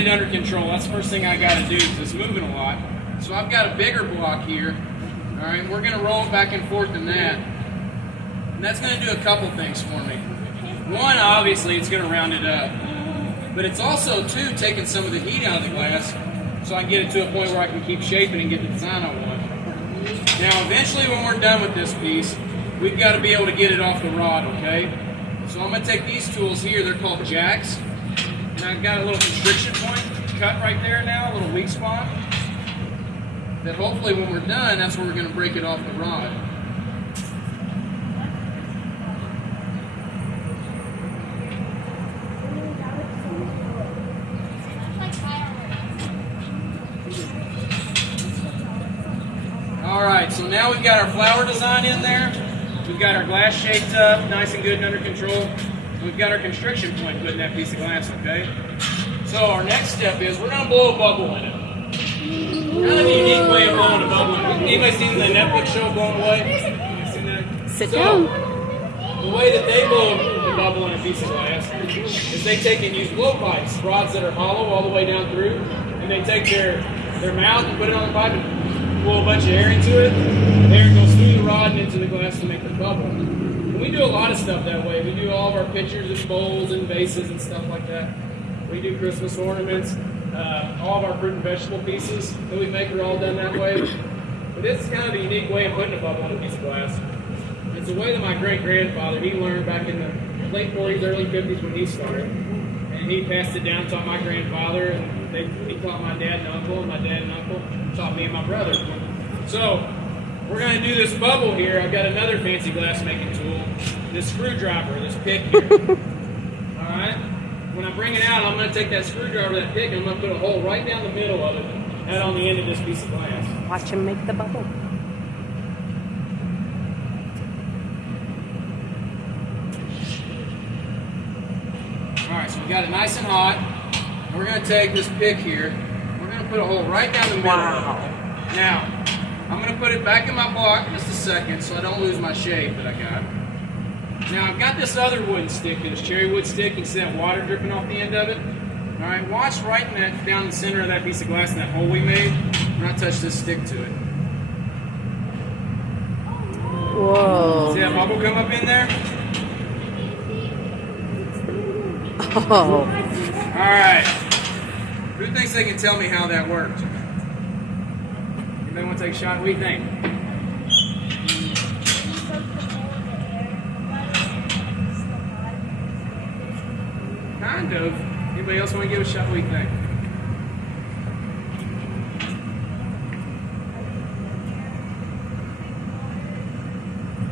it under control. That's the first thing I got to do because it's moving a lot. So I've got a bigger block here. All right, we're going to roll it back and forth in that. And that's going to do a couple things for me. One, obviously, it's going to round it up. But it's also, too, taking some of the heat out of the glass so I can get it to a point where I can keep shaping and get the design I want. Now, eventually, when we're done with this piece, we've got to be able to get it off the rod, okay? So I'm going to take these tools here. They're called jacks. And I've got a little constriction point cut right there now, a little weak spot. That hopefully when we're done, that's where we're going to break it off the rod. Alright, so now we've got our flower design in there. We've got our glass shaped up, nice and good and under control. And we've got our constriction point put in that piece of glass, okay? So our next step is we're going to blow a bubble in it. Kind of a unique way of blowing a bubble. Anybody seen the Netflix show Blown Away? Seen that? Sit down. The way that they blow the bubble in a piece of glass is they take and use blowpipes, rods that are hollow all the way down through, and they take their mouth and put it on the pipe and blow a bunch of air into it. Air goes through the rod and into the glass to make the bubble. And we do a lot of stuff that way. We do all of our pitchers and bowls and vases and stuff like that. We do Christmas ornaments. All of our fruit and vegetable pieces that we make are all done that way. But this is kind of a unique way of putting a bubble on a piece of glass. It's a way that my great-grandfather, he learned back in the late 40s, early 50s when he started. And he passed it down, taught my grandfather, and he taught my dad and uncle, and my dad and uncle taught me and my brother. So, we're going to do this bubble here. I've got another fancy glass making tool, this screwdriver, this pick here. All right? When I bring it out, I'm going to take that screwdriver, that pick, and I'm going to put a hole right down the middle of it, and on the end of this piece of glass. Watch him make the bubble. Alright, so we got it nice and hot. And we're going to take this pick here. We're going to put a hole right down the middle of it. Now, I'm going to put it back in my block in just a second so I don't lose my shape that I got. Now, I've got this other wooden stick, this cherry wood stick. You can see that water dripping off the end of it. Alright, watch right in that, down the center of that piece of glass in that hole we made. We're going to touch this stick to it. Whoa. See that bubble come up in there? Oh. Alright. Who thinks they can tell me how that worked? Anybody want to take a shot? What do you think? Kind of. Anybody else want to give a shot? What do you think?